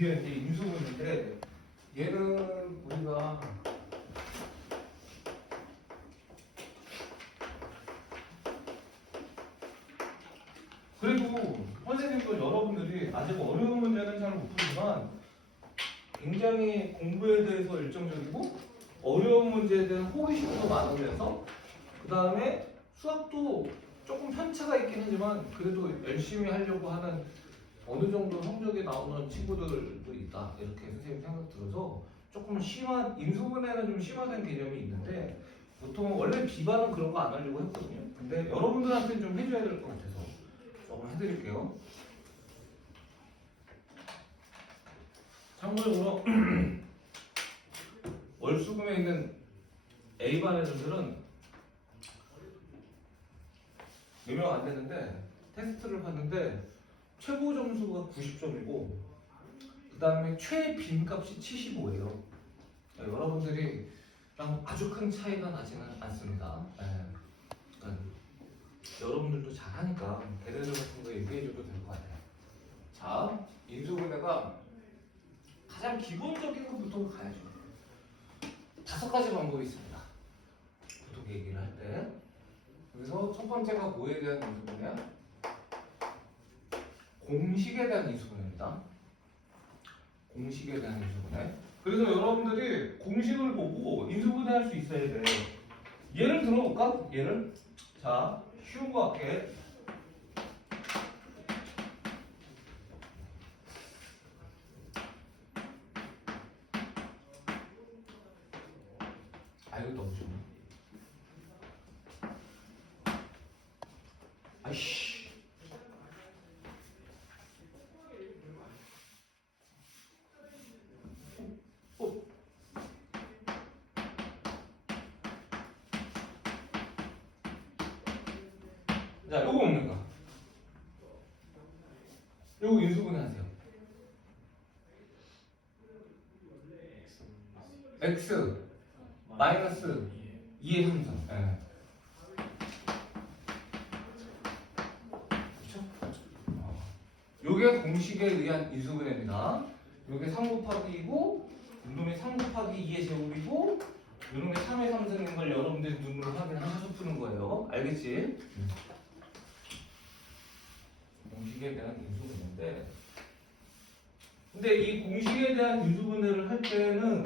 이게 이제 인수분해인데 얘는 우리가 그래도 선생님도 여러분들이 아직 어려운 문제는 잘 못 풀지만 굉장히 공부에 대해서 열정적이고 어려운 문제에 대한 호기심도 많으면서 그 다음에 수학도 조금 편차가 있긴 하지만 그래도 열심히 하려고 하는 어느 정도 성적이 나오는 친구들도 있다 이렇게 선생님 생각 들어서 조금 심한 인수분해는 좀 심화된 개념이 있는데 보통 원래 비반은 그런 거 안 하려고 했거든요. 근데 여러분들한테는 좀 해줘야 될 것 같아서 조금 해드릴게요. 참고적으로 월수금에 있는 A반 애들은 몇 명 안 되는데 테스트를 봤는데 최고 점수가 90점이고 그 다음에 최빈값이 75예요. 여러분들이 아주 큰 차이가 나지는 않습니다. 그러니까 여러분들도 잘하니까 배려점 같은 거 얘기해줘도 될 것 같아요. 자, 인수분해가 가장 기본적인 것부터 가야죠. 5가지 방법이 있습니다. 보통 얘기를 할 때. 그래서 첫 번째가 뭐에 대한 인수분해야? 공식에 대한 인수분해입니다. 공식에 대한 인수분해. 그래서 여러분들이 공식을 보고 인수분해할 수 있어야 돼요. 예를 들어볼까? 예를. 자, 쉬운 거 할게. 아, 이거 너무 좋네. 아이씨. 자, 요거 없는 거. 요거 인수분해 하세요. x 마이너스 2의 함수. 네. 그렇죠? 요게 공식에 의한 인수분해입니다. 요게 3 곱하기 2고 이놈이 3 곱하기 2의 제곱이고 요놈이 3의 3승인 걸 여러분들이 눈으로 확인하셔서 푸는 거예요. 알겠지? 공식에 대한 인수분해인데 근데 이 공식에 대한 인수분해를 할 때는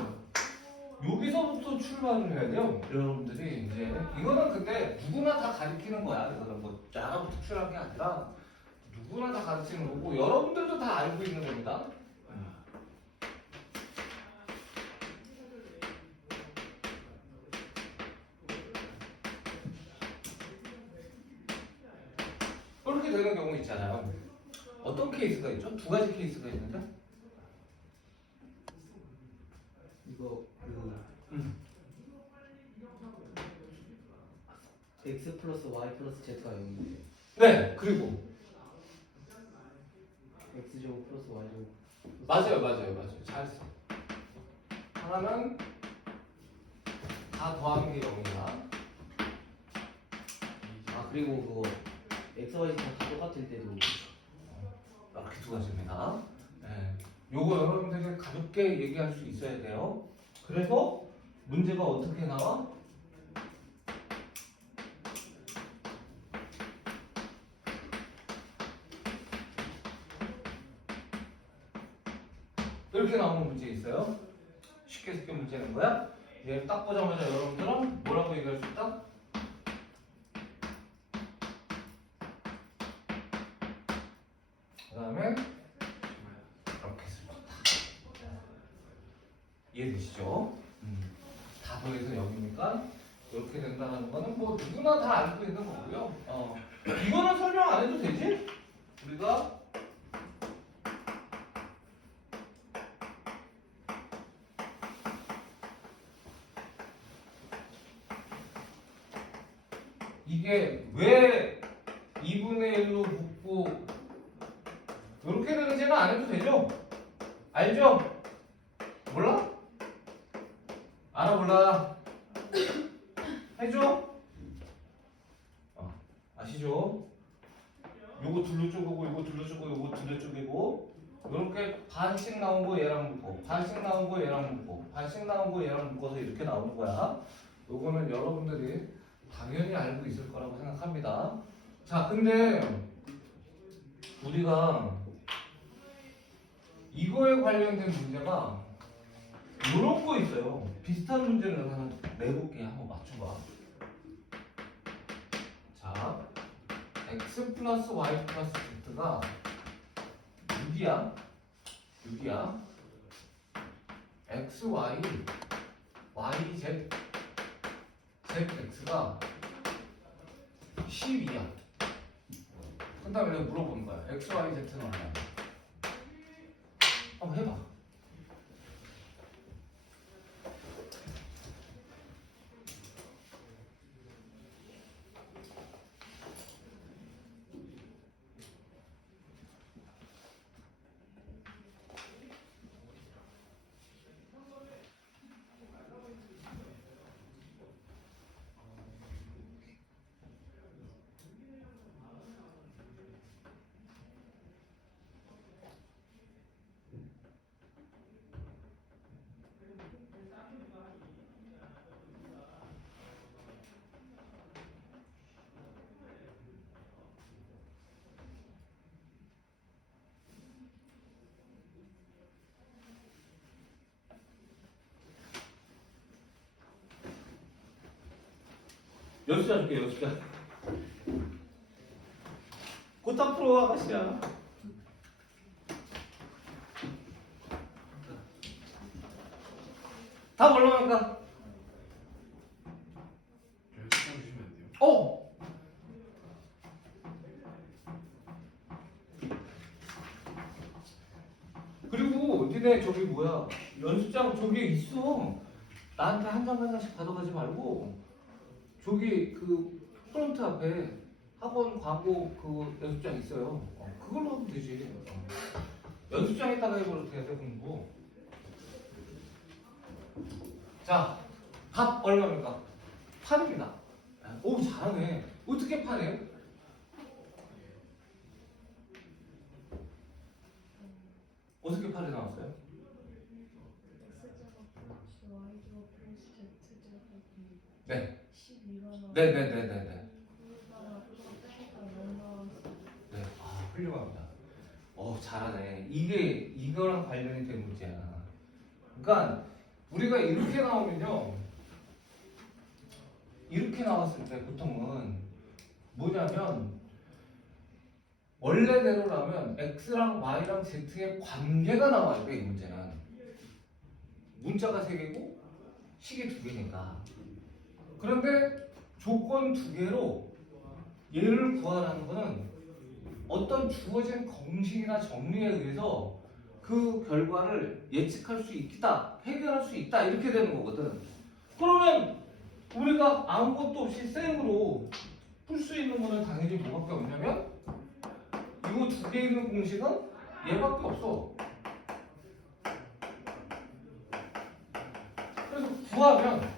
여기서부터 출발을 해야 돼요. 여러분들이 이제 이거는 근데 누구나 다 가르치는 거야. 이거는 뭐 나라고 특출한 게 아니라 누구나 다 가르치는 거고 여러분들도 다 알고 있는 겁니다. 그렇게 되는 경우 있잖아요. 어떤 케이스가 있죠? 2가지 케이스가 있는데 이거 x 플러스 y 플러스 z가 0인데 네 그리고 x 제곱 플러스 y 제곱 맞아요 잘했어. 하나는 다 더하는 게 0이야. 아 그리고 그거 x, y 랑 다 똑같을 때도 이렇게 2가지입니다. 네. 요거 여러분들이 가볍게 얘기할 수 있어야 돼요. 그래서 문제가 어떻게 나와? 이렇게 나오는 문제 있어요. 쉽게 문제 낸 거야. 얘를 딱 보자마자 여러분들은 뭐라고 얘기할 수 있다? 그 다음에 이렇게 쓸 수 있다. 이해되시죠? 다 더해서 0이니까 이렇게 된다는 거는 뭐 누구나 다 알고 있는 거고요. 이거는 설명 안 해도 되지? 우리가 이게 왜 2분의 1로 묶고 이렇게 되는지는 안 해도 되죠? 알죠? 몰라? 알아 몰라? 해줘? 아시죠? 요거 둘로 쪼개고 요거 둘로 쪼개고 요거 둘로 쪼개고 이렇게 반씩 나온 거 얘랑 묶고, 반씩 나온 거 얘랑 묶고, 반씩 나온 거 얘랑 묶어서 이렇게 나오는 거야. 요거는 여러분들이 당연히 알고 있을 거라고 생각합니다. 자, 근데 우리가 이거에 관련된 문제가 이런 거 있어요. 비슷한 문제를 하나 내볼게. 한번 맞춰봐. 자, x 플러스 y 플러스 z가 6이야. 6이야. x, y, y, z, z, x가 12야. 그 다음에 내가 물어보는 거야. x, y, z는 얼마야? 한번 해봐. 연습자 줄게, 연습자. 곧다 풀어, 아가씨야. 답 얼마일까? 연습해 주시면 안 돼요? 어! 그리고 니네 저기 뭐야, 연습장 저기 있어. 나한테 한 장 한 장씩 받아가지 말고 저기 그 프론트 앞에 학원 광고 그 연습장 있어요. 그걸로 하면 되지. 연습장에다가 해버려도 돼, 공부. 자, 답 얼마입니까? 8입니다. 오, 잘하네. 어떻게 8이에요? 어떻게 8이 나왔어요? 네. 네네네네네. 네, 아, 훌륭합니다. 잘하네. 이거랑 관련이 된 문제야. 그러니까 우리가 이렇게 나오면요, 이렇게 나왔을 때 보통은 뭐냐면 원래대로라면 x랑 y랑 z의 관계가 나와야 돼. 이 문제는 문자가 3개고 식이 2개니까. 그런데 조건 2개로 얘를 구하라는 거는 어떤 주어진 공식이나 정리에 의해서 그 결과를 예측할 수 있다, 해결할 수 있다, 이렇게 되는 거거든. 그러면 우리가 아무것도 없이 생으로 풀 수 있는 거는 당연히 뭐밖에 없냐면 이거 2개 있는 공식은 얘밖에 없어. 그래서 구하면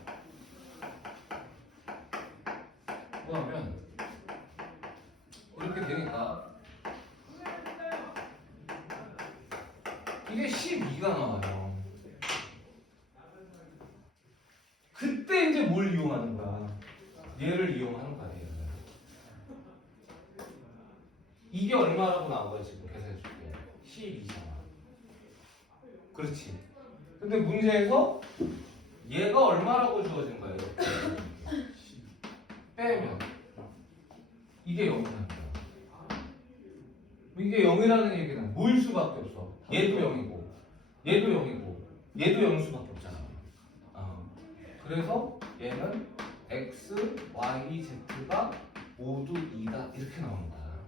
이렇게 되니까 이게 12가 나와요. 그때 이제 뭘 이용하는 거야? 얘를 이용하는 거야. 얘를. 이게 얼마라고 나온 거야 지금 계산해 줄게. 12잖아. 그렇지. 근데 문제에서 얘가 얼마라고 주어진 거예요? 빼면 이게 0이라는 거야. 이게 0이라는 얘기는 뭐일 수밖에 없어. 얘도 0이고 얘도 0이고 얘도 0일 수밖에 없잖아. 그래서 얘는 x, y, z가 모두 2다 이렇게 나오는 거야.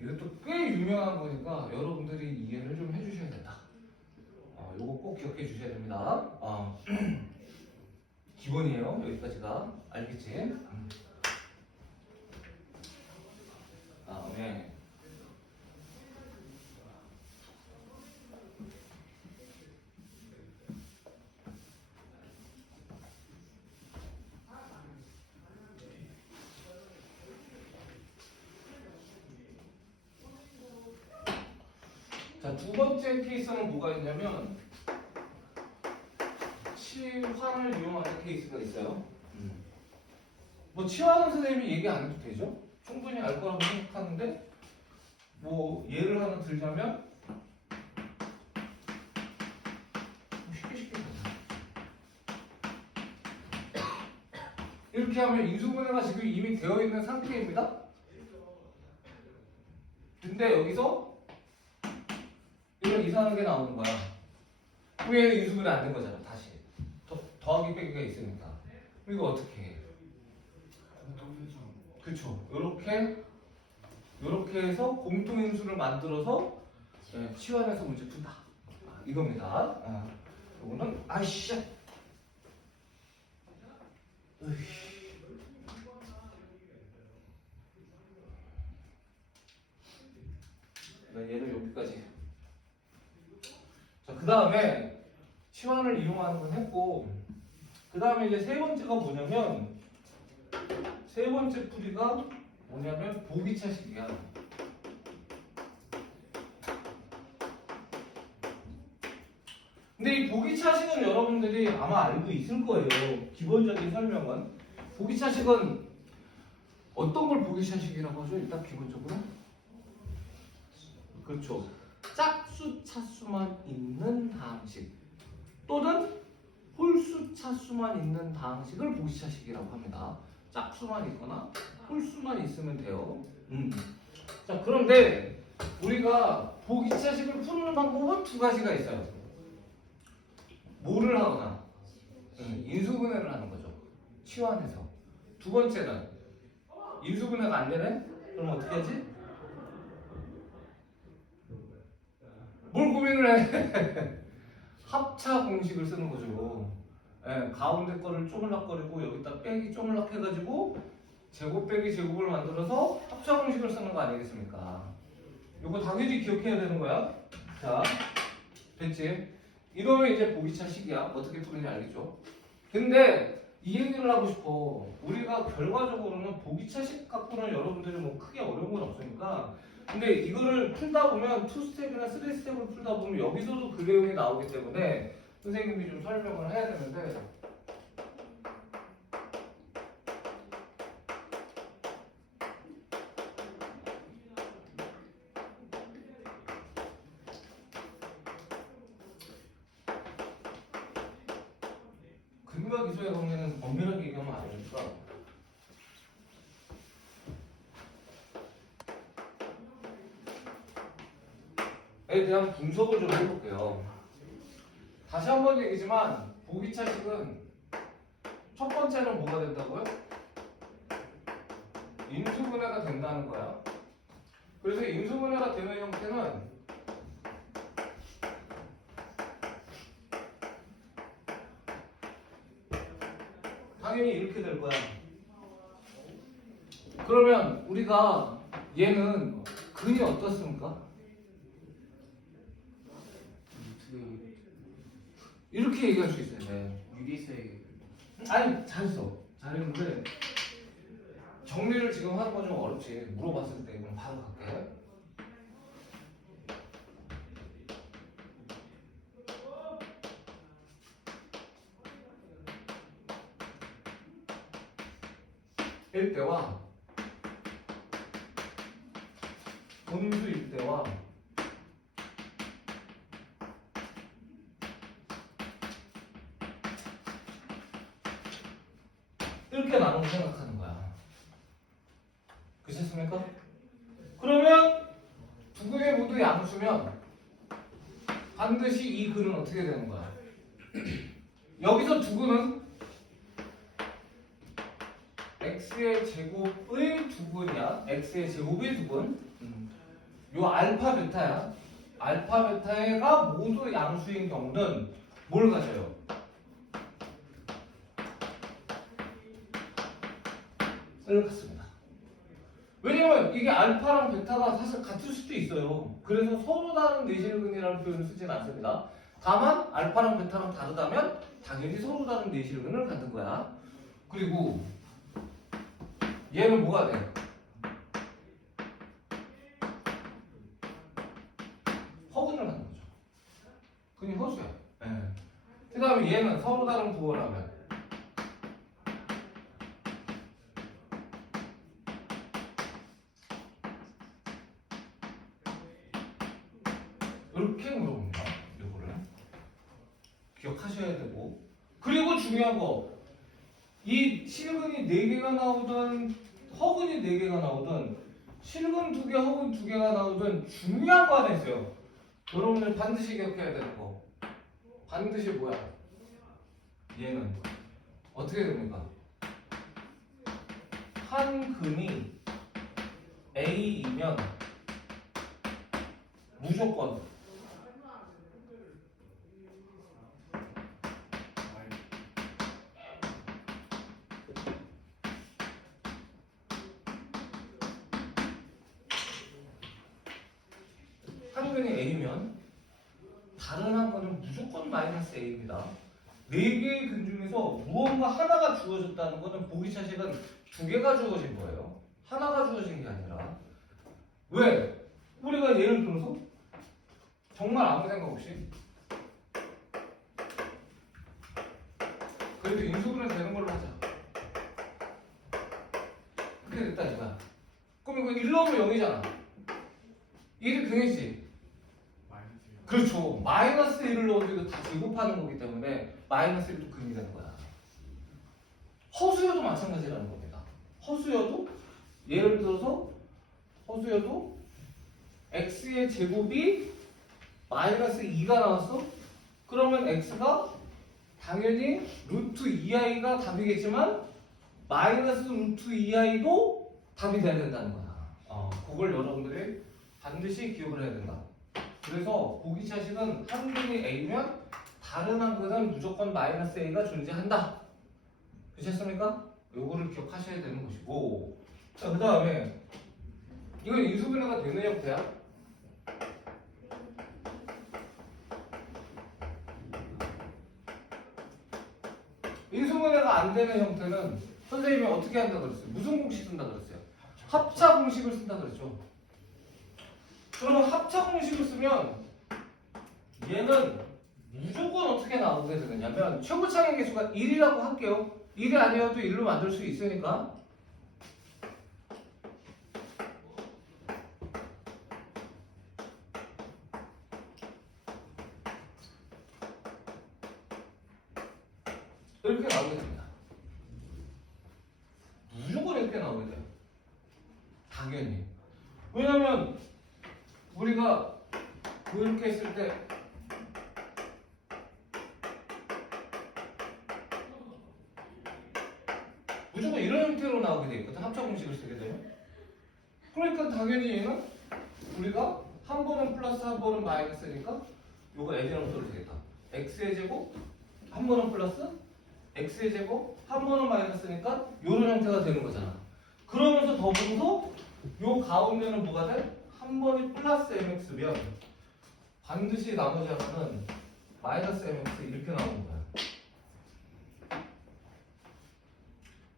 이것도 꽤 유명한 거니까 여러분들이 이해를 좀 해주셔야 된다. 요거 꼭 기억해 주셔야 됩니다. 기본이에요. 여기까지가. 알겠지? 다음에 두 번째 케이스는 뭐가 있냐면 치환을 이용하는 케이스가 있어요. 뭐 치환은 선생님이 얘기 안 해도 되죠? 충분히 알 거라고 생각하는데 뭐 예를 하나 들자면 쉽게 이렇게 하면 인수분해가 지금 이미 되어 있는 상태입니다. 근데 여기서 이런 이상한 게 나오는 거야. 그럼 얘는 인수분해 안 된 거잖아. 다시 더하기 빼기가 있으니까. 이거 어떻게 해? 그쵸. 요렇게 해서 공통인수를 만들어서 치환해서 문제 푼다. 이겁니다. 요거는 아이씨. 얘를 여기까지. 자, 그 다음에 치환을 이용하는 건 했고, 그 다음에 이제 세 번째가 뭐냐면, 세 번째 풀이가 뭐냐면 보기차식이야. 근데 이 보기차식은 여러분들이 아마 알고 있을 거예요. 기본적인 설명은. 보기차식은 어떤 걸 보기차식이라고 하죠? 일단 기본적으로. 그렇죠. 짝수 차수만 있는 다항식 또는 홀수 차수만 있는 다항식을 보기차식이라고 합니다. 짝수만 있거나 홀수만 있으면 돼요. 자, 그런데 우리가 보기차식을 푸는 방법은 두 가지가 있어요. 뭐를 하거나 인수분해를 하는 거죠. 치환해서. 두 번째는 인수분해가 안 되네? 그럼 어떻게 하지? 뭘 고민을 해? 합차 공식을 쓰는 거죠. 가운데 거를 쪼물락거리고 여기다 빼기 쪼물락 해가지고 제곱 빼기 제곱을 만들어서 합차 공식을 쓰는 거 아니겠습니까? 이거 당연히 기억해야 되는 거야. 자, 됐지? 이러면 이제 보기차식이야. 어떻게 푸는지 알겠죠? 근데 이 얘기를 하고 싶어. 우리가 결과적으로는 보기차식 갖고는 여러분들이 뭐 크게 어려운 건 없으니까. 근데 이거를 풀다 보면 2스텝이나 3스텝을 풀다 보면 여기서도 그 내용이 나오기 때문에 선생님이 좀 설명을 해야 되는데 근과 기소의 관계는 엄밀하게 얘기하면 안 되니까 에 대한 분석을 좀 해볼게요. 다시 한 번 얘기지만 보기차식은 첫 번째는 뭐가 된다고요? 인수분해가 된다는 거야. 그래서 인수분해가 되는 형태는 당연히 이렇게 될 거야. 그러면 우리가 얘는 근이 어떻습니까? 이렇게 얘기할 수 있어요. 네. 유리수의 아니 잘했어. 잘했는데 정리를 지금 하는 건 좀 어렵지. 물어봤을 때 그럼 바로 갈게. 일대와 분수 일대와 이렇게 나눠서 생각하는 거야. 그렇습니까? 그러면 두 근의 모두 양수면 반드시 이 근은 어떻게 되는 거야? 여기서 두 근은 x의 제곱의 두 근이야. x의 제곱의 두 근. 요 알파 베타야. 알파 베타가 모두 양수인 경우는 뭘 가져요? 을 갖습니다. 왜냐면 이게 알파랑 베타가 사실 같을 수도 있어요. 그래서 서로 다른 내실근이라는 표현을 쓰진 않습니다. 다만 알파랑 베타랑 다르다면 당연히 서로 다른 내실근을 갖는 거야. 그리고 얘는 뭐가 돼? 허근을 갖는 X랑 구원하면 이렇게 물어봅니다. 이거를 기억하셔야 되고, 그리고 중요한 거, 이 실근이 4개가 나오든 허근이 4개가 나오든 실근 2개, 허근 2개가 나오든 중요한 거 하나 있어요. 여러분들 반드시 기억해야 되는 거. 반드시 뭐야? 얘는 어떻게 됩니까? 한 근이 A이면 무조건 한 근이 A면 다른 한 근은 무조건 마이너스 A입니다. 4개의 근 중에서 무언가 하나가 주어졌다는 것은 보기 차식은 2개가 주어진 거예요. 하나가 주어진 게 아니라. 왜? 우리가 예를 들어서 정말 아무 생각 없이 그래도 인수분해 되는 걸로 하자. 그렇게 됐다 이거야. 그럼 이거 1 넣으면 0이잖아. 1이 근이지. 마이너스 그렇죠. 마이너스 1을 넣어도 이거 다 제곱하는 거기 때문에 마이너스 1도 근이 되는 거야. 허수여도 마찬가지라는 겁니다. 허수여도 예를 들어서 허수여도 x의 제곱이 마이너스 2가 나왔어? 그러면 x가 당연히 루트 2i가 답이겠지만 마이너스 루트 2i도 답이 돼야 된다는 거야. 그걸 여러분들이 반드시 기억을 해야 된다. 그래서 보기 차식은 한 근이 a면 다른 한 근은 무조건 마이너스 a가 존재한다. 그렇습니까? 요거를 기억하셔야 되는 것이고, 자, 그 다음에 이건 인수분해가 되는 형태야. 인수분해가 안 되는 형태는 선생님이 어떻게 한다 그랬어요? 무슨 공식 쓴다 그랬어요? 합차 공식을 쓴다 그랬죠. 그러면 합차 공식을 쓰면 얘는 무조건 어떻게 나오게 되느냐면 최고차의 개수가 1이라고 할게요. 1이 아니어도 1로 만들 수 있으니까 이렇게 나오게 됩니다. 무조건 이렇게 나오게 돼요. 당연히. 왜냐면 우리가 이렇게 했을 때 무조건 이런 형태로 나오게 돼 있거든. 합차 공식을 쓰게 되면. 그러니까 당연히 얘는 우리가 한 번은 플러스 한 번은 마이너스니까 요거 n이라고 써도 되겠다. x의 제곱 한 번은 플러스 x의 제곱 한 번은 마이너스니까 요런 형태가 되는 거잖아. 그러면서 더불어서 요 가운데는 뭐가 돼? 한 번이 플러스 mx면 반드시 나머지 하나는 마이너스 mx 이렇게 나오는 거야.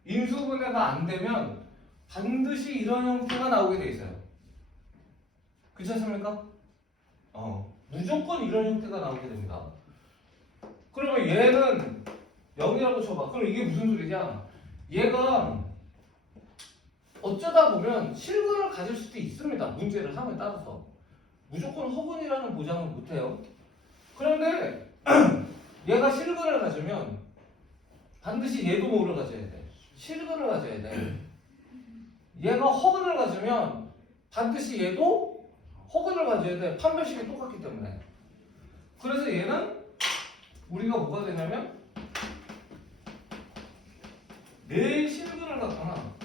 인수분해가 안 되면 반드시 이런 형태가 나오게 돼 있어요. 그렇지 않습니까? 무조건 이런 형태가 나오게 됩니다. 그러면 얘는 0이라고 쳐봐. 그럼 이게 무슨 소리냐? 얘가 어쩌다 보면 실근을 가질 수도 있습니다. 문제를 함에 따라서. 무조건 허근이라는 보장은 못해요. 그런데 얘가 실근을 가지면 반드시 얘도 뭐를 가져야 돼? 실근을 가져야 돼. 얘가 허근을 가지면 반드시 얘도 허근을 가져야 돼. 판별식이 똑같기 때문에. 그래서 얘는 우리가 뭐가 되냐면 내 실근을 갖거나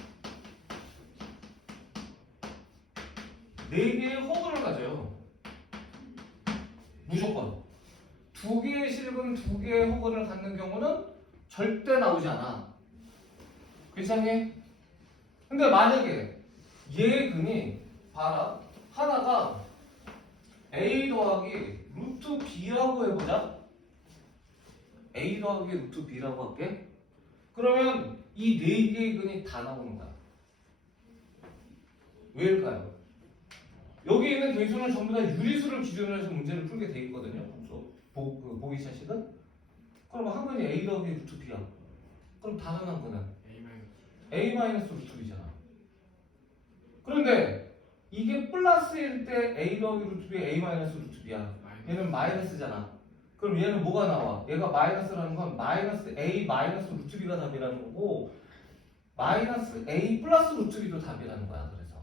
4개의 허근을 가져요. 무조건. 2개의 실근, 2개의 허근을 갖는 경우는 절대 나오지 않아. 괜찮니? 근데 만약에 얘 근이 봐라. 하나가 a 더하기 루트 b라고 해보자. a 더하기 루트 b라고 할게. 그러면 이 4개의 근이 다 나오는 거야. 왜일까요? 여기 있는 개수는 전부 다 유리수를 기준으로 해서 문제를 풀게 돼 있거든요. 보기 차식은. 그럼 한근이 A 더하기 루트 B야. 그럼 다른 한근은 A 마이너스. A 마이너스 루트 B잖아. 그런데 이게 플러스일 때 A 더하기 루트 B, A 마이너스 루트 B야. 얘는 마이너스잖아. 그럼 얘는 뭐가 나와? 얘가 마이너스라는 건 마이너스 A 마이너스 루트 B가 답이라는 거고 마이너스 A 플러스 루트 B도 답이라는 거야. 그래서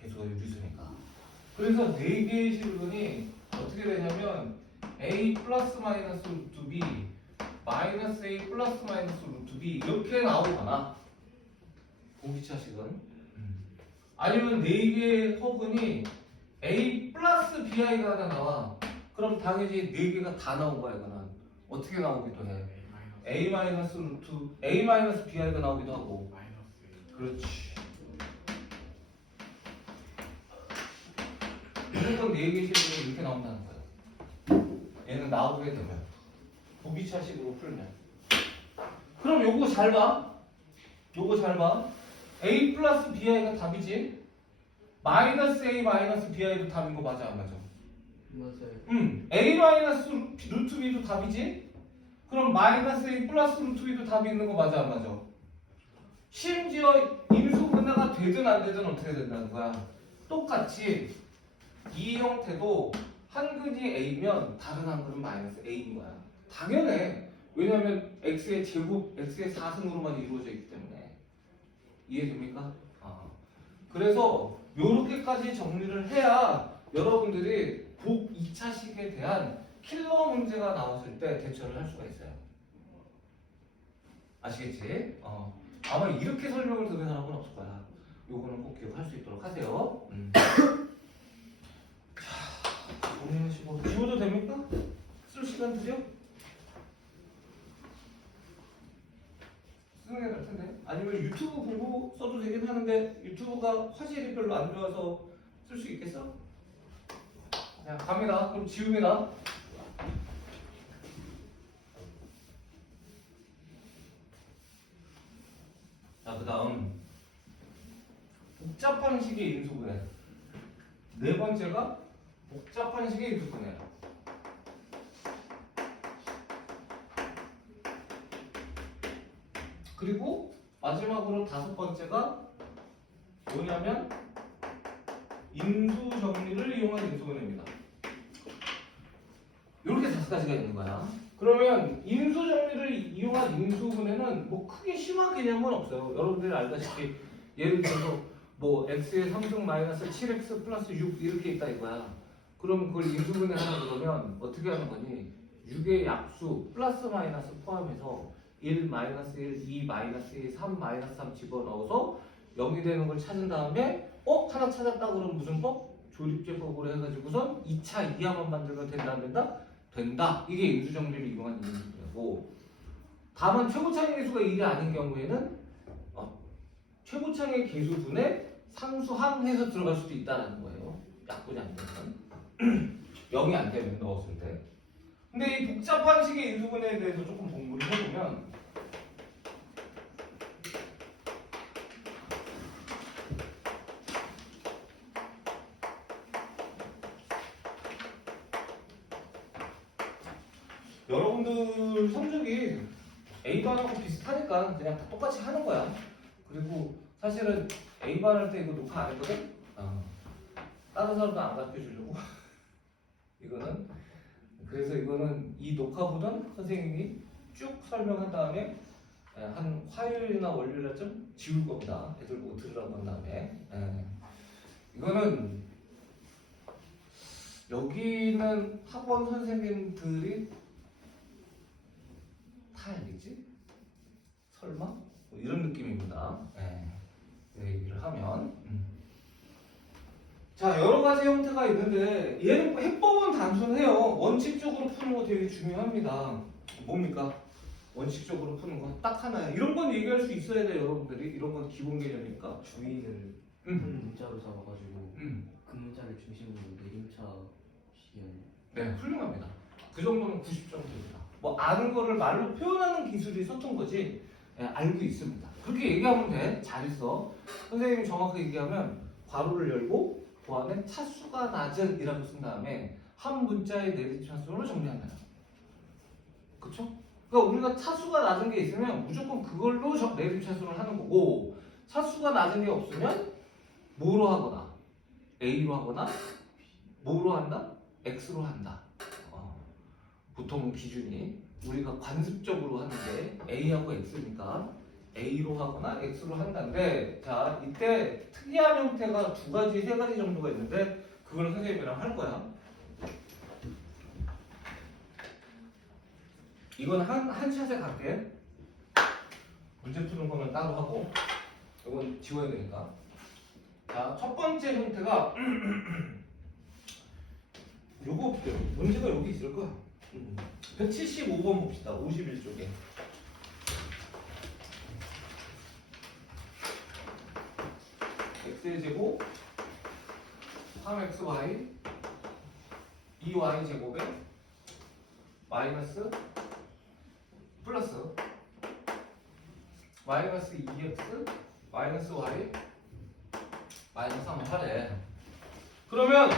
계속 유리수니까. 그래서 네 개의 실근이 어떻게 되냐면 A 플러스 마이너스 루트 B 마이너스 A 플러스 마이너스 루트 B 이렇게 나오거나 공기차식은 아니면 네 개의 허근이 A 플러스 BI가 하나 나와. 그럼 당연히 네 개가 다 나온 거야. 이거는 어떻게 나오기도 해. A 마이너스 루트 A 마이너스 BI가 나오기도 하고. 마이너스. 그렇지. 무조건 네 개의 실근이 이렇게 나온다는 거야. 얘는 나오게 되면 보기차식으로 풀면. 그럼 요거 잘 봐. 요거 잘 봐. A 플러스 BI가 답이지. 마이너스 A 마이너스 BI도 답인 거 맞아 안 맞아? 맞아요. A 마이너스 루트 B도 답이지. 그럼 마이너스 A 플러스 루트 B도 답이 있는 거 맞아 안 맞아? 심지어 인수분해가 되든 안 되든 어떻게 된다는 거야? 똑같이 이 형태도 한근이 A면 다른 한근은 마이너스 A인 거야. 당연해. 왜냐면 X의 제곱, X의 4승으로만 이루어져 있기 때문에. 이해됩니까? 그래서 요렇게까지 정리를 해야 여러분들이 복 2차식에 대한 킬러 문제가 나왔을 때 대처를 할 수가 있어요. 아시겠지? 아마 이렇게 설명을 들은 사람은 없을 거야. 요거는 꼭 기억할 수 있도록 하세요. 자, 정리하시고 지워도 됩니까? 쓸 시간 드려? 쓰는 게 나을 텐데. 아니면 유튜브 보고 써도 되긴 하는데 유튜브가 화질이 별로 안 좋아서 쓸 수 있겠어? 자, 갑니다. 그럼 지웁니다. 자, 그 다음 복잡한 식의 인수분해. 네 번째가 복잡한 식의 인수분해. 그리고 마지막으로 다섯 번째가 뭐냐면 인수 정리를 이용한 인수분해입니다. 이렇게 다섯 가지가 있는 거야. 그러면 인수 정리를 이용한 인수분해는 뭐 크게 심한 개념은 없어요. 여러분들이 알다시피 예를 들어서 뭐 x의 3승 마이너스 7x 플러스 6 이렇게 있다 이거야. 그럼 그걸 인수분해 하나 그러면 어떻게 하는 거니? 6의 약수 플러스 마이너스 포함해서 1 마이너스 1, 2 마이너스 1, 3 마이너스 3 집어넣어서 0이 되는 걸 찾은 다음에 하나 찾았다 그러면 무슨 법? 조립제법으로 해가지고선 2차 이하만 만들면 된다 안 된다? 된다. 이게 인수정리를 이용한 인수분해고 다만 최고차의 개수가 1이 아닌 경우에는 최고차의 개수분에 상수항해서 들어갈 수도 있다는 거예요. 약분이 안 되면 0이 안 되면 넣었을 때. 근데 이 복잡한 식의 인수분해에 대해서 조금 공부를 해보면 여러분들 성적이 A반하고 비슷하니까 그냥 다 똑같이 하는 거야. 그리고 사실은 A반 할 때 이거 녹화 안 했거든? 다른 사람도 안 가르쳐 주려고. 이거는 그래서 이거는 이 녹화보단 선생님이 쭉 설명한 다음에 한 화요일이나 월요일날쯤 지울 겁니다. 애들 보고 들으라고 한 다음에. 이거는 여기는 학원 선생님들이 다 알겠지? 설마? 뭐 이런 느낌입니다. 얘기를 하면. 자, 여러 가지 형태가 있는데 얘는 해법은 단순해요. 원칙적으로 푸는 거 되게 중요합니다. 뭡니까? 원칙적으로 푸는 건 딱 하나야. 이런 건 얘기할 수 있어야 돼요, 여러분들이. 이런 건 기본 개념이니까. 주인을 큰 문자로 잡아가지고 그 문자를 중심으로 내림차 시기는 네, 훌륭합니다. 그 정도면 90점 됩니다. 뭐 아는 거를 말로 표현하는 기술이 서툰 거지. 알고 있습니다. 그렇게 얘기하면 돼. 잘했어. 선생님이 정확하게 얘기하면 괄호를 열고 그 안에 차수가 낮은 이라고 쓴 다음에 한 문자의 내림차수로 정리한다. 그쵸? 그러니까 우리가 차수가 낮은 게 있으면 무조건 그걸로 내림 차수를 하는 거고 차수가 낮은 게 없으면 뭐로 하거나 A로 하거나 뭐로 한다? X로 한다. 보통 기준이 우리가 관습적으로 하는 게 A하고 X니까 A로 하거나 X로 한다는데 자 이때 특이한 형태가 두 가지, 세 가지 정도가 있는데 그걸 선생님이랑 할 거야. 이건 한 샷에 갈게. 문제 푸는 거는 따로 하고 이건 지워야 되니까. 자, 첫 번째 형태가 요거 볼게요. 문제가 여기 있을 거야. 175번 봅시다. 51쪽에. x의 제곱 3xy 2y 제곱에 마이너스 플러스 마이너스 2x 마이너스 y 마이너스 3하래. 그러면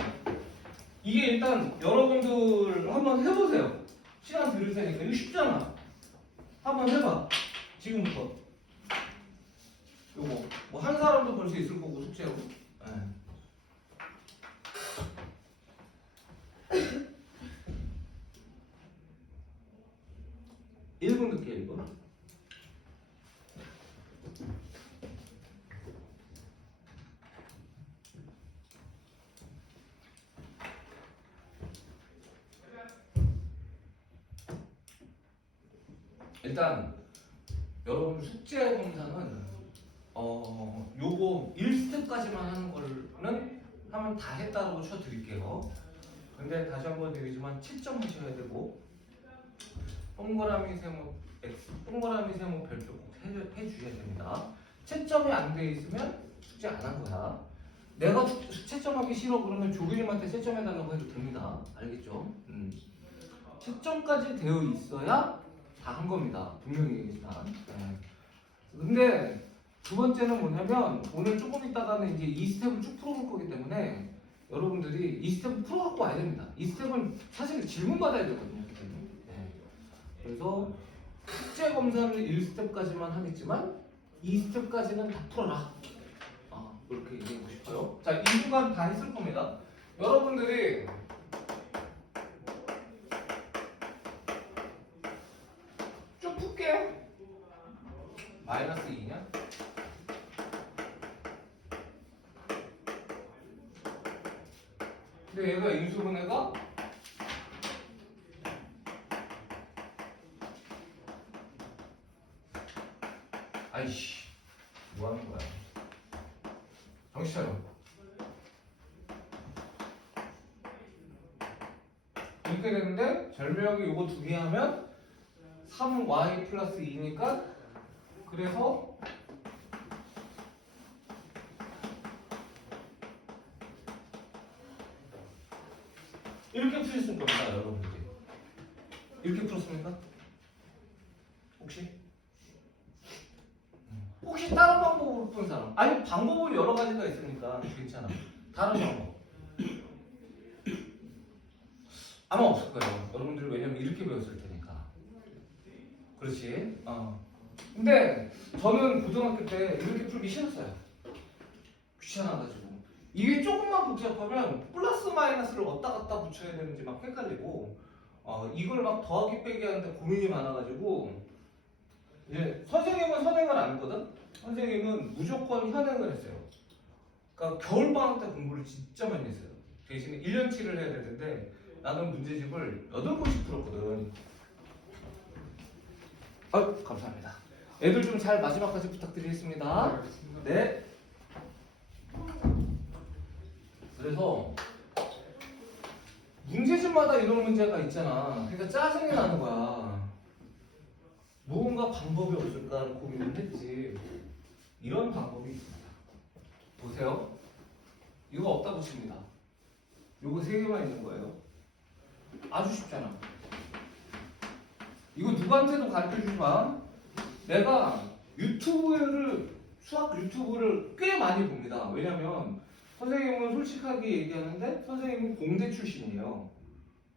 이게 일단 여러분들 한번 해보세요. 시간 들을 테니까 이거 쉽잖아. 한번 해봐. 지금부터. 요거 뭐 한 사람도 볼 수 있을 거고 숙제하고. 네. (1분) 늦게 1분. 일단 여러분 숙제 검사는 요거 1스텝까지만 하는 거는 하면 다 했다고 쳐드릴게요. 근데 다시 한번 드리지만 7점 하셔야 되고 동그라미 세모 X, 동그라미 세모 별표 꼭 해주셔야 됩니다. 채점이 안 돼 있으면 숙제 안 한 거야. 내가 채점하기 싫어 그러면 조교님한테 채점해달라고 해도 됩니다. 알겠죠? 채점까지 되어 있어야 다 한 겁니다. 분명히 얘기지만. 네. 근데 두 번째는 뭐냐면 오늘 조금 있다가는 이제 이 스텝을 쭉 풀어볼 거기 때문에 여러분들이 이 스텝을 풀어갖고 와야 됩니다. 이 스텝은 사실 질문 받아야 되거든요. 네. 그래서 숙제 검사는 1스텝까지만 하겠지만 2스텝까지는 다 풀어라. 그렇게 얘기하고 싶어요. 자, 이 순간 다 했을 겁니다. 여러분들이 쭉 풀게. 마이너스 2냐? 근데 얘가 인수분해가 아이씨 뭐 하는 거야? 정신 차려. 이렇게 되는데 절묘하게 요거 두 개 하면 3y 플러스 2니까 그래서 이렇게 풀었을 겁니다, 여러분들이. 이렇게 풀었습니까? 혹시 다른 방법으로 푼 사람? 아니 방법은 여러 가지가 있으니까 괜찮아. 다른 방법 아마 없을 거예요. 여러분들이 왜냐면 이렇게 배웠을 테니까. 그렇지. 근데 저는 고등학교 때 이렇게 풀기 싫었어요. 귀찮아가지고. 이게 조금만 복잡하면 플러스 마이너스를 왔다 갔다 붙여야 되는지 막 헷갈리고 이걸 막 더하기 빼기 하는데 고민이 많아가지고 이제 선생님은 선행을 안 했거든? 선생님은 무조건 현행을 했어요. 그러니까 겨울방학 때 공부를 진짜 많이 했어요. 대신에 1년치를 해야 되는데 나는 문제집을 8번씩 풀었거든. 감사합니다. 애들 좀 잘 마지막까지 부탁드리겠습니다. 네. 그래서 문제집마다 이런 문제가 있잖아. 그러니까 짜증이 나는 거야. 뭔가 방법이 없을까 고민을 했지. 이런 방법이 있습니다. 보세요. 이거 없다고 칩니다. 이거 3개만 있는 거예요. 아주 쉽잖아. 이거 누구한테도 가르쳐주지 마. 내가 수학 유튜브를 꽤 많이 봅니다. 왜냐면 선생님은 솔직하게 얘기하는데 선생님은 공대 출신이에요.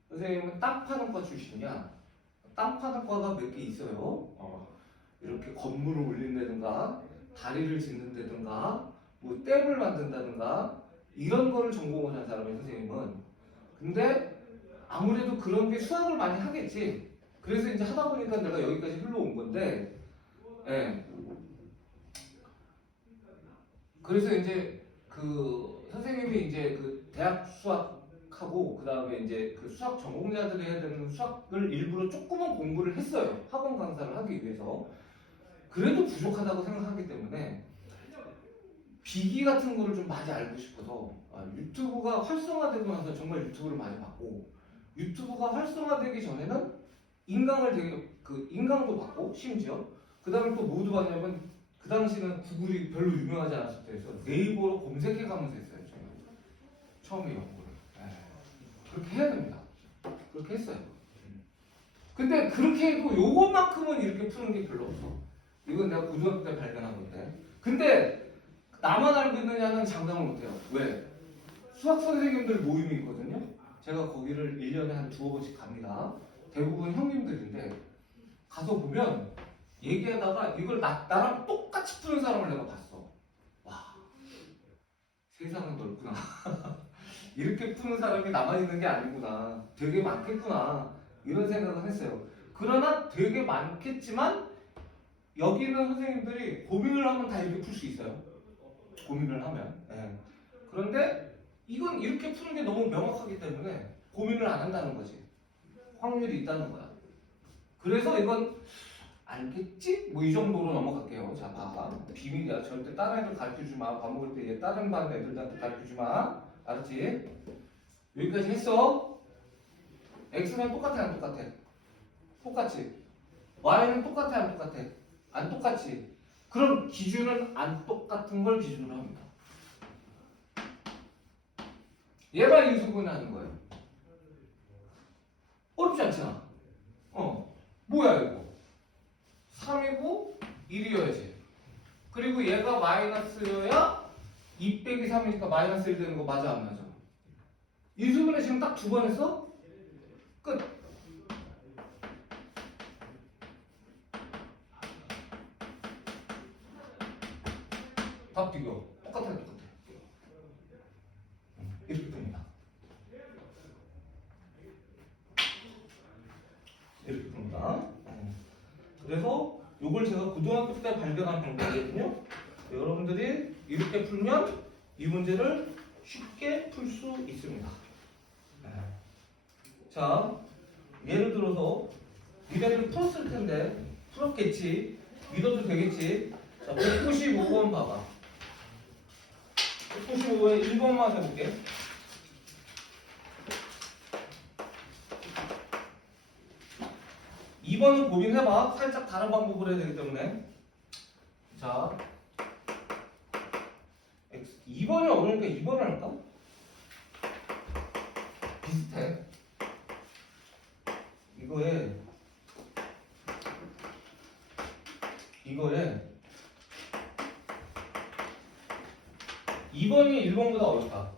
선생님은 땅 파는 과 출신이야. 땅 파는 과가 몇 개 있어요. 이렇게 건물을 올린다든가 다리를 짓는다든가 뭐 댐을 만든다든가 이런 거를 전공을 한 사람이 선생님은. 근데 아무래도 그런 게 수학을 많이 하겠지. 그래서 이제 하다 보니까 내가 여기까지 흘러온 건데, 예. 그래서 이제 그 선생님이 이제 그 대학 수학하고 그 다음에 이제 그 수학 전공자들이 해야 되는 수학을 일부러 조금은 공부를 했어요. 학원 강사를 하기 위해서. 그래도 부족하다고 생각하기 때문에 비기 같은 거를 좀 많이 알고 싶어서 유튜브가 활성화되고 나서 정말 유튜브를 많이 봤고, 유튜브가 활성화되기 전에는 인강도 봤고, 심지어 그 다음에 또 뭐도 봤냐면 그 당시는 구글이 별로 유명하지 않았을 때에서 네이버로 검색해가면서 했어요. 저는 처음에 연구를. 그렇게 해야 됩니다. 그렇게 했어요. 근데 그렇게 해도 요것만큼은 이렇게 푸는 게 별로 없어. 이건 내가 고등학교 때 발견한 건데. 근데 나만 알고 있느냐는 장담을 못해요. 왜? 수학 선생님들 모임이 있거든요. 제가 거기를 1년에 한 2-3번씩 갑니다. 대부분 형님들인데 가서 보면 얘기하다가 이걸 나랑 똑같이 푸는 사람을 내가 봤어. 와, 세상은 넓구나. 이렇게 푸는 사람이 나만 있는 게 아니구나. 되게 많겠구나. 이런 생각을 했어요. 그러나 되게 많겠지만 여기는 선생님들이 고민을 하면 다 이렇게 풀 수 있어요. 고민을 하면. 네. 그런데 이건 이렇게 푸는 게 너무 명확하기 때문에 고민을 안 한다는 거지. 확률이 있다는 거야. 그래서 이건 알겠지? 뭐 이 정도로 넘어갈게요. 자, 봐. 비밀이야. 절대 다른 애들 가르쳐주지 마. 밥 먹을 때 얘 다른 반 애들한테 가르쳐주지 마. 알았지? 여기까지 했어? X는 똑같아, 안 똑같아? 똑같지? Y는 똑같아, 안 똑같아? 안 똑같지? 그럼 기준은 안 똑같은 걸 기준으로 합니다. 얘만 인수분해하는 거예요. 어렵지 않잖아. 뭐야 이거? 3이고 1이어야지. 그리고 얘가 마이너스여야 2 빼기 3이니까 마이너스 1 되는 거 맞아 안 맞아? 인수분해 지금 딱 2번 했어? 끝. 답 비교. 똑같아. 이렇게 됩니다. 이렇게 됩니다. 그래서 이걸 제가 고등학교 때 발견한 방법이거든요. 여러분들이 이렇게 풀면 이 문제를 쉽게 풀 수 있습니다. 자, 예를 들어서 니네들이 풀었을 텐데 풀었겠지. 믿어도 되겠지. 자, 195번 봐봐. 195에 1번만 해볼게. 2번은 고민해봐. 살짝 다른 방법으로 해야 되기 때문에. 자, 2번이 어려우니까 2번을 할까? 비슷해. 이거에 2번이 1번보다 어렵다.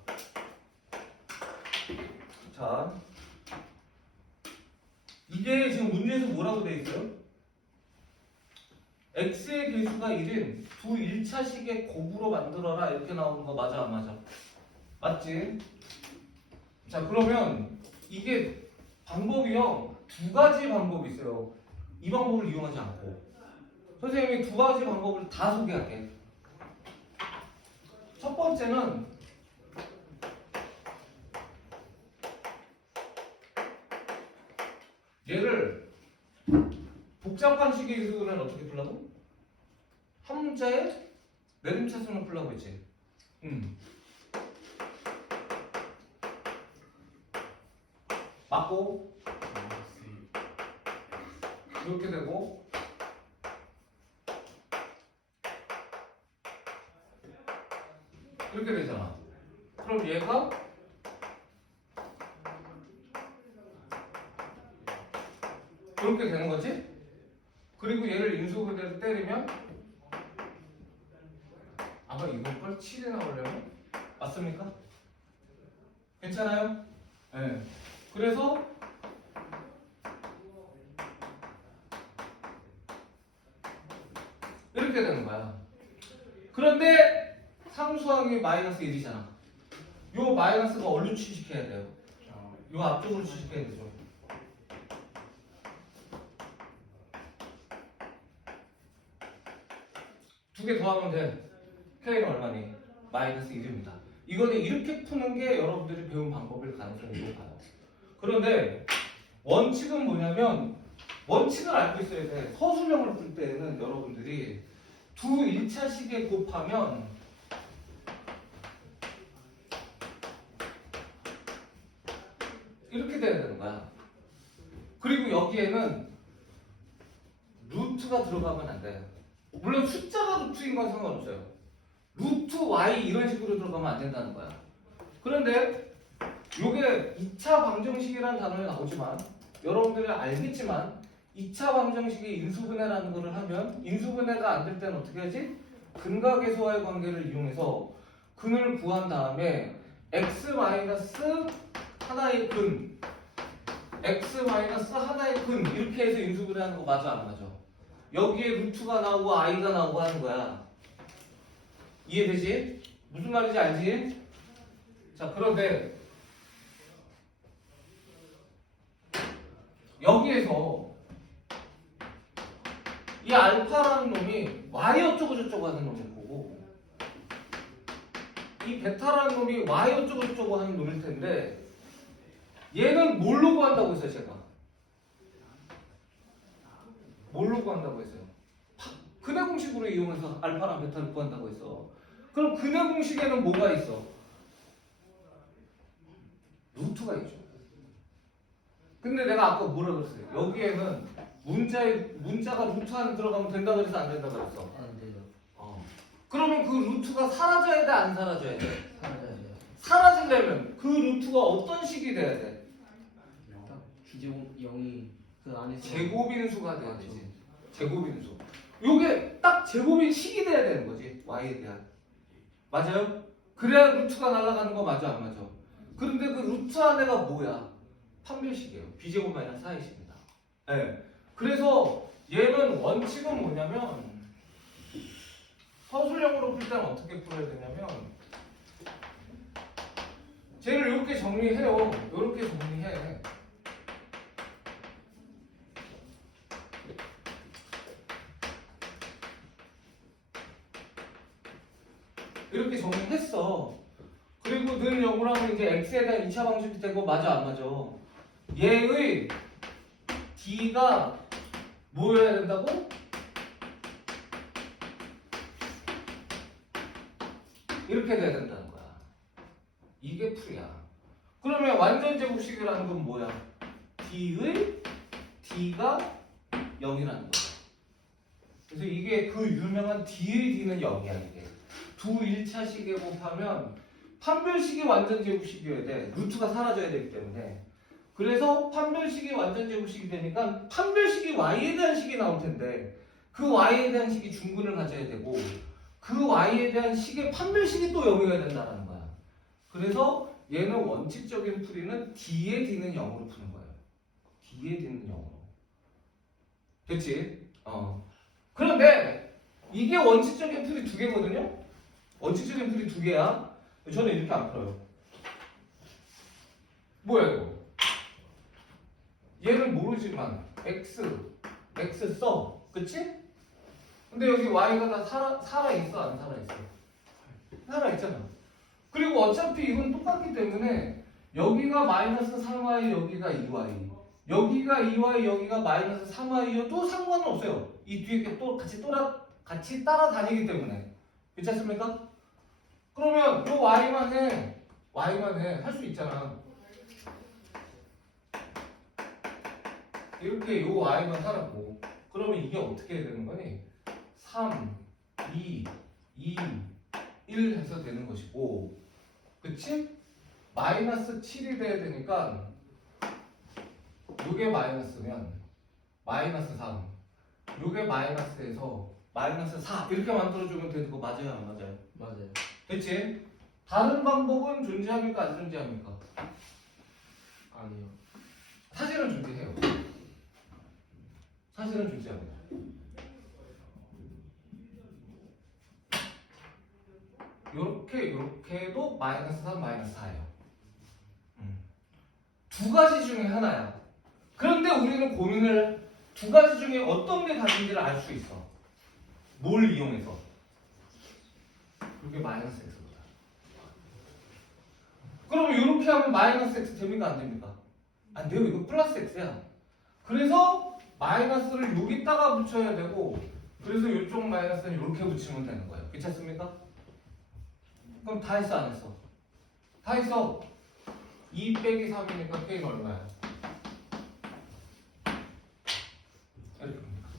자, 이게 지금 문제에서 뭐라고 돼 있어요? x의 개수가 1인 두 1차식의 곱으로 만들어라 이렇게 나오는 거 맞아 안 맞아? 맞지? 자, 그러면 이게 방법이요 2가지 방법이 있어요. 이 방법을 이용하지 않고 선생님이 2가지 방법을 다 소개할게. 첫 번째는 얘를 복잡한 식의 기술은 어떻게 풀라고? 한 문자에 내림차순을 풀라고 했지. 맞고 이렇게 되고 이렇게 되잖아. 그럼 얘가 이렇게 되는 거지? 그리고 얘를 인수분해해서 때리면 아마 이번 걸 7이 나오려면 맞습니까? 괜찮아요? 네. 그래서 이렇게 되는 거야. 그런데 상수항이 마이너스 1이잖아. 요 마이너스가 얼른 취직해야 돼요. 요 앞쪽으로 취직해야 되죠. 두 개 더하면 돼. K는 얼마니? 마이너스 1입니다. 이거는 이렇게 푸는 게 여러분들이 배운 방법일 가능성이 높아요. 그런데 원칙은 뭐냐면 원칙을 알고 있어야 돼. 서술형을 풀 때는 여러분들이 두 1차식에 곱하면 이렇게 돼야 되는 거야. 그리고 여기에는 루트가 들어가면 안 돼. 물론 숫자가 루트인 건 상관없어요. 루트 y 이런 식으로 들어가면 안 된다는 거야. 그런데 요게 2차 방정식이라는 단어에 나오지만 여러분들이 알겠지만 2차 방정식이 인수분해라는 거를 하면 인수분해가 안 될 때는 어떻게 하지? 근각에서와의 관계를 이용해서 근을 구한 다음에 x 마이너스 하나의 근 x 마이너스 하나의 근 이렇게 해서 인수분해하는 거 맞아 안 맞아? 여기에 루트가 나오고 i가 나오고 하는 거야. 이해되지? 무슨 말인지 알지? 자, 그런데 여기에서 이 알파라는 놈이 y 어쩌고 저쩌고 하는 놈일 거고 이 베타라는 놈이 y 어쩌고 저쩌고 하는 놈일 텐데 얘는 뭘로 구한다고 했어요, 제가? 뭘로 구한다고 했어요? 근해 공식으로 이용해서 알파랑 베타를 구한다고 했어. 그럼 근해 공식에는 뭐가 있어? 루트가 있죠. 근데 내가 아까 뭐라 그랬어요? 여기에는 문자가 루트 안에 들어가면 된다 그래서 안 된다 그랬어. 안 돼요. 그러면 그 루트가 사라져야 돼, 안 사라져야 돼? 사라져야 돼요. 사라지려면 그 루트가 어떤 식이 돼야 돼? 딱 기존 0이 그 안에서 제곱인수가 돼야 되지. 제곱인수. 요게 딱 제곱인 식이 돼야 되는 거지. y에 대한. 맞아요? 그래야 루트가 날아가는 거 맞아, 안 맞아? 그런데 그 루트 안에가 뭐야? 판별식이에요. b제곱 마이너스 4이십니다. 네. 그래서 얘는 원칙은 뭐냐면 서술형으로 풀 때는 어떻게 풀어야 되냐면 쟤를 이렇게 정리해요. 이렇게 정리해. 이렇게 정리했어. 그리고 늘 0으로 하면 이제 x에 대한 2차 방정식이 되고 맞아 안 맞아? 얘의 d가 뭐여야 된다고? 이렇게 돼야 된다는 거야. 이게 풀이야. 그러면 완전 제곱식이라는 건 뭐야? d의 d가 0이라는 거야. 그래서 이게 그 유명한 d의 d는 0이야 이게. 두 1차식에 곱하면 판별식이 완전 제곱식이어야 돼. 루트가 사라져야 되기 때문에. 그래서 판별식이 완전 제곱식이 되니까 판별식이 y에 대한 식이 나올 텐데 그 y에 대한 식이 중근을 가져야 되고 그 y에 대한 식의 판별식이 또 0이어야 된다는 거야. 그래서 얘는 원칙적인 풀이는 d의 d는 0으로 푸는 거예요. d의 d는 0으로. 됐지? 그런데 이게 원칙적인 풀이 두 개거든요? 원칙적인 풀이 두 개야. 저는 이렇게 안 풀어요. 뭐야 이거? 얘는 모르지만 x 써. 그치? 근데 여기 y가 다 살아있어 안 살아있어? 살아있잖아. 그리고 어차피 이건 똑같기 때문에 여기가 마이너스 3y 여기가 2y 여기가 2y 여기가 마이너스 3y여도 상관은 없어요. 이 뒤에 게 또 같이 따라다니기 때문에. 괜찮습니까? 그러면 요 y만 해. 할 수 있잖아. 이렇게 요 y만 살았고 그러면 이게 어떻게 되는 거니? 3, 2, 1 해서 되는 것이고 그치? 마이너스 7이 돼야 되니까 요게 마이너스면 마이너스 3 요게 마이너스에서 마이너스 4 이렇게 만들어주면 되는 거 맞아요 안 맞아요? 맞아요. 됐지? 다른 방법은 존재합니까 안 존재합니까? 아니요. 사실은 존재해요. 사실은 존재합니다. 요렇게도 마이너스 3, 마이너스 4예요. 두 가지 중에 하나야. 그런데 우리는 고민을 두 가지 중에 어떤 게 답인지를 알 수 있어. 뭘 이용해서? 그게 마이너스 x보다. 그러면 이렇게 하면 마이너스 x 됩니까? 안 됩니까? 안 돼요. 이거 플러스 x야. 그래서 마이너스를 여기다가 붙여야 되고, 그래서 이쪽 마이너스는 이렇게 붙이면 되는 거예요. 괜찮습니까? 그럼 다 했어, 안 했어? 다 했어. 2 빼기 3이니까 k는 얼마야? 이렇게 봅니다.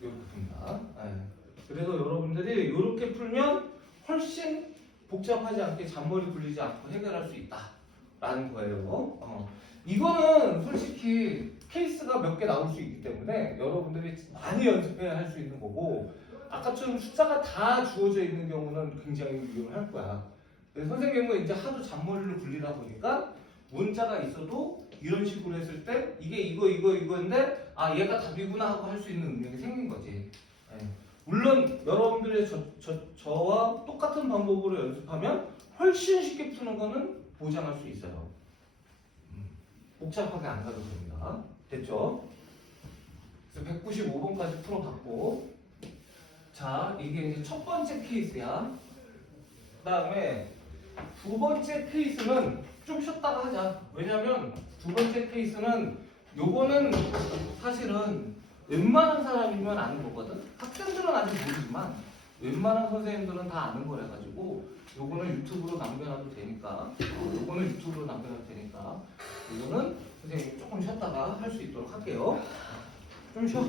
이렇게 봅니다. 네. 그래서 여러분들이 이렇게 풀면 훨씬 복잡하지 않게 잔머리 굴리지 않고 해결할 수 있다라는 거예요. 이거는 솔직히 케이스가 몇 개 나올 수 있기 때문에 여러분들이 많이 연습해야 할 수 있는 거고, 아까처럼 숫자가 다 주어져 있는 경우는 굉장히 유용할 거야. 선생님은 이제 하도 잔머리를 굴리다 보니까 문자가 있어도 이런 식으로 했을 때 이게 이거인데 아 얘가 답이구나 하고 할 수 있는 능력이 생긴 거지. 네. 물론 여러분들의 저와 똑같은 방법으로 연습하면 훨씬 쉽게 푸는 거는 보장할 수 있어요. 복잡하게 안 가도 됩니다. 됐죠? 그래서 195번까지 풀어봤고, 자 이게 이제 첫 번째 케이스야. 그 다음에 두 번째 케이스는 좀 쉬었다가 하자. 왜냐면 두 번째 케이스는 요거는 사실은 웬만한 사람이면 아는 거거든. 학생들은 아직 모르지만 웬만한 선생님들은 다 아는 거라 가지고 요거는 유튜브로 남겨놔도 되니까, 요거는 유튜브로 남겨놔도 되니까 이거는 선생님이 조금 쉬었다가 할 수 있도록 할게요. 좀 쉬어.